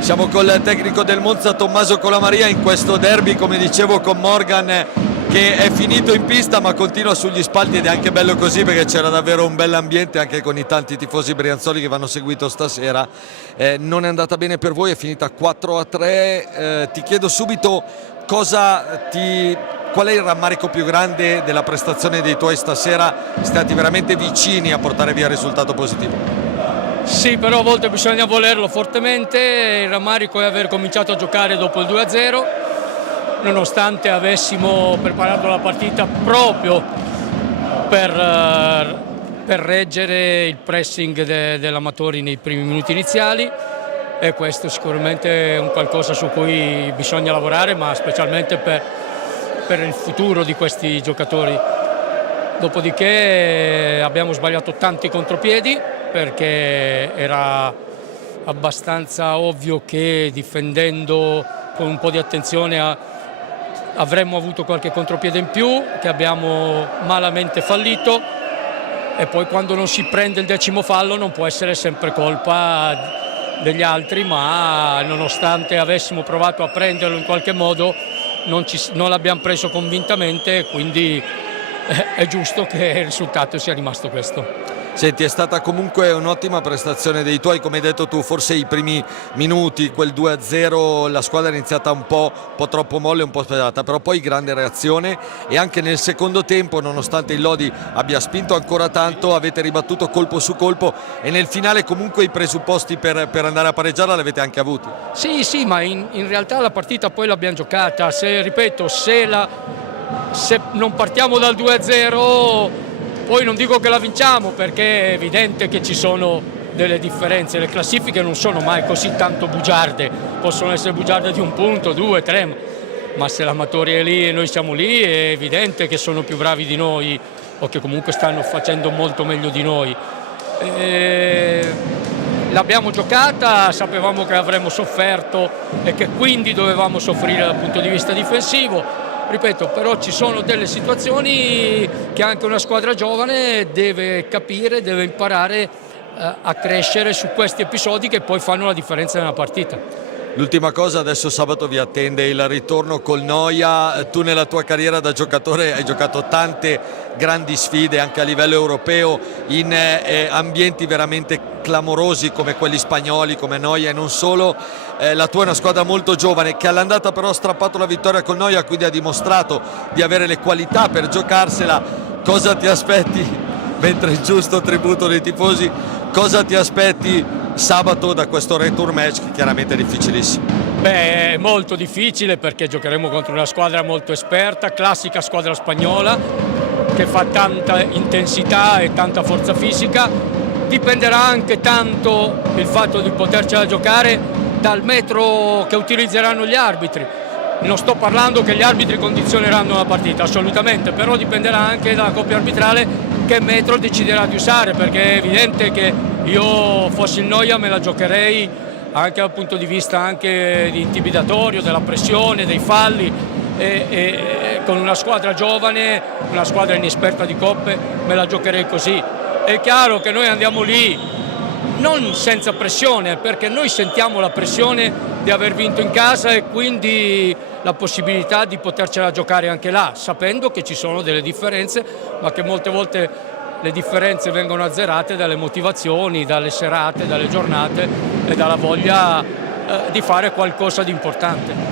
Siamo col tecnico del Monza Tommaso Colamaria in questo derby, come dicevo, con Morgan che è finito in pista ma continua sugli spalti, ed è anche bello così perché c'era davvero un bell'ambiente anche con i tanti tifosi brianzoli che vanno seguito stasera. Non è andata bene per voi, è finita 4-3. Ti chiedo subito qual è il rammarico più grande della prestazione dei tuoi stasera? Siete stati veramente vicini a portare via il risultato positivo. Sì, però a volte bisogna volerlo fortemente. Il rammarico è aver cominciato a giocare dopo il 2-0, nonostante avessimo preparato la partita proprio per reggere il pressing dell'Amatori nei primi minuti iniziali, e questo sicuramente è un qualcosa su cui bisogna lavorare, ma specialmente per il futuro di questi giocatori. Dopodiché abbiamo sbagliato tanti contropiedi, perché era abbastanza ovvio che difendendo con un po' di attenzione avremmo avuto qualche contropiede in più, che abbiamo malamente fallito, e poi quando non si prende il 10° fallo non può essere sempre colpa degli altri, ma nonostante avessimo provato a prenderlo in qualche modo non l'abbiamo preso convintamente, quindi è giusto che il risultato sia rimasto questo. Senti, è stata comunque un'ottima prestazione dei tuoi, come hai detto tu, forse i primi minuti, quel 2-0, la squadra è iniziata un po' troppo molle, un po' spedata, però poi grande reazione, e anche nel secondo tempo, nonostante il Lodi abbia spinto ancora tanto, avete ribattuto colpo su colpo, e nel finale comunque i presupposti per andare a pareggiarla li avete anche avuti. Sì, ma in realtà la partita poi l'abbiamo giocata. Se non partiamo dal 2-0, poi non dico che la vinciamo, perché è evidente che ci sono delle differenze. Le classifiche non sono mai così tanto bugiarde, possono essere bugiarde di 1 punto, 2, 3, ma se l'Amatori è lì e noi siamo lì, è evidente che sono più bravi di noi, o che comunque stanno facendo molto meglio di noi. L'abbiamo giocata, sapevamo che avremmo sofferto e che quindi dovevamo soffrire dal punto di vista difensivo. Ripeto, però ci sono delle situazioni che anche una squadra giovane deve capire, deve imparare a crescere su questi episodi che poi fanno la differenza nella partita. L'ultima cosa, adesso sabato vi attende il ritorno col Noia. Tu nella tua carriera da giocatore hai giocato tante grandi sfide anche a livello europeo in ambienti veramente clamorosi come quelli spagnoli, come Noia e non solo. La tua è una squadra molto giovane che all'andata però ha strappato la vittoria col Noia, quindi ha dimostrato di avere le qualità per giocarsela. Cosa ti aspetti, mentre il giusto tributo dei tifosi, cosa ti aspetti sabato da questo return match che chiaramente è difficilissimo? Beh, è molto difficile perché giocheremo contro una squadra molto esperta, classica squadra spagnola che fa tanta intensità e tanta forza fisica. Dipenderà anche tanto il fatto di potercela giocare dal metro che utilizzeranno gli arbitri. Non sto parlando che gli arbitri condizioneranno la partita, assolutamente, però dipenderà anche dalla coppia arbitrale che metro deciderà di usare, perché è evidente che io fossi il Noia me la giocherei anche dal punto di vista anche di intimidatorio, della pressione, dei falli, e con una squadra giovane, una squadra inesperta di coppe, me la giocherei così. È chiaro che noi andiamo lì non senza pressione, perché noi sentiamo la pressione di aver vinto in casa e quindi la possibilità di potercela giocare anche là, sapendo che ci sono delle differenze, ma che molte volte le differenze vengono azzerate dalle motivazioni, dalle serate, dalle giornate e dalla voglia di fare qualcosa di importante.